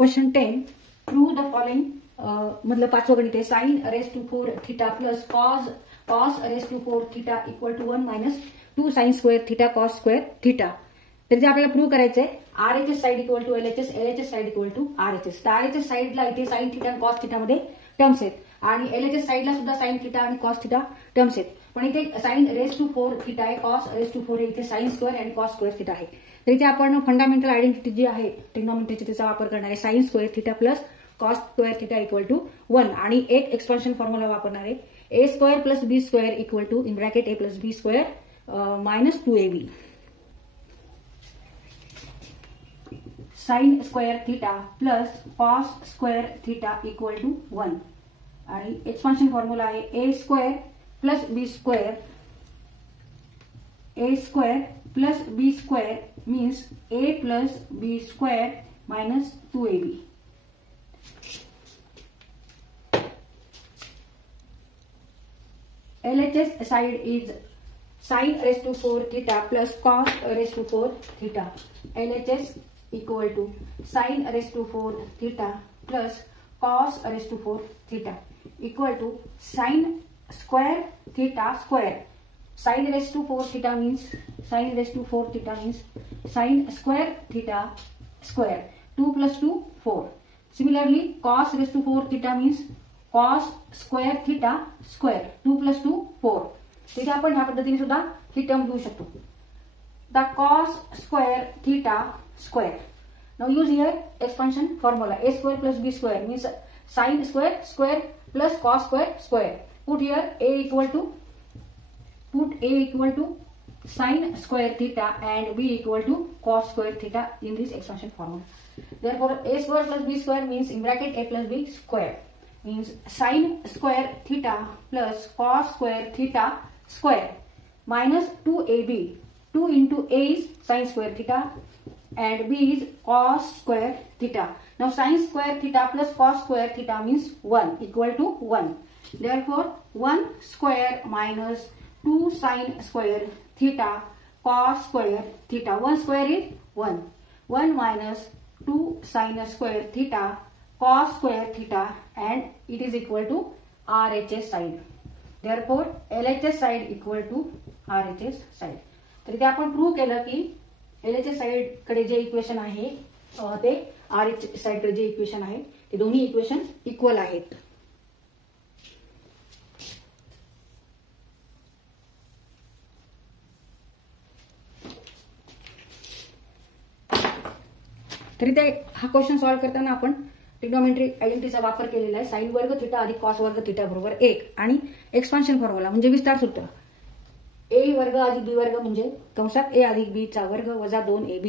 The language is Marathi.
क्वेश्चन 10 प्रूव्ह द फॉलोइंग मधलं 5वं गणित आहे sin raised to 4 theta plus cos raised to 4 theta equal to 1 minus 2 sin square theta cos square theta. तर जे आपल्याला प्रूव्ह करायचंय RHS side equal to LHS, LHS side equal to RHS. तर RHS साइडला इथे sin थिटा आणि cos थिटा मध्ये टर्म्स आहेत आणि LHS साइडला सुद्धा sin थिटा आणि cos थिटा टर्म्स आहेत. पण इथे sin raised to 4 थिटा आहे, cos raised to 4 आहे, इथे sin स्क्वेअर आणि cos स्क्वेअर थिटा आहे. तर इथे आपण फंडामेंटल आयडेंटिटी जी आहे ट्रिग्नोमेट्रीची त्याचा वापर करणार आहे. sin square theta plus cos square theta equal to 1 आणि एक एक्सपान्शन फॉर्म्युला वापरणार आहे a square plus b square equal to in bracket a plus b square minus 2ab. sin square theta plus cos square theta equal to 1 आणि एक्सपान्शन फॉर्म्युला आहे a square plus b square. a square plus b square means a plus b square minus 2ab. LHS side is sin raised to 4 theta plus cos raised to 4 theta. LHS equal to sin raised to 4 theta plus cos raised to 4 theta equal to sin square theta square. Sin raised to 4 theta means sin raised to 4 theta means sin square theta square. 2 plus 2 4. Similarly cos raised to 4 theta means cos square theta square. 2 plus 2 4. तिथे आपण ह्या पद्धतीने सुद्धा ही टर्म घेऊ शकतो. The cos square theta square. Now use here expansion formula a square plus b square means sin square square plus cos square square. Put here a equal to sin square theta and b equal to cos square theta in this expansion formula. Therefore a square plus b square means in bracket a plus b square means sin square theta plus cos square theta square minus 2ab. 2 into a is sin square theta and b is cos square theta. Now sin square theta plus cos square theta means 1 equal to 1. Therefore 1 square minus 2 sin square theta cos square theta. 1 square is 1. 1 minus 2 sin square theta cos square theta and it is equal to RHS side. Therefore LHS side equal to RHS side. तर इथे आपण प्रूव्ह केलं की LHS साइड कडे जे इक्वेशन आहे ते RHS साइड कडे जे इक्वेशन आहे ते दोन्ही इक्वेशन इक्वल आहेत. तर इथे हा क्वेश्चन सॉल्व्ह करताना आपण ट्रिग्नोमेट्री आयडेंटिटीचा वापर केलेला आहे. साइन वर्ग थिटा अधिक कॉस वर्ग थिटा बरोबर 1 आणि एक्सपान्शन फॉर्म्युला म्हणजे विस्तार सूत्र a वर्ग अधिक b वर्ग म्हणजे कंसात a अधिक b चा वर्ग वजा 2ab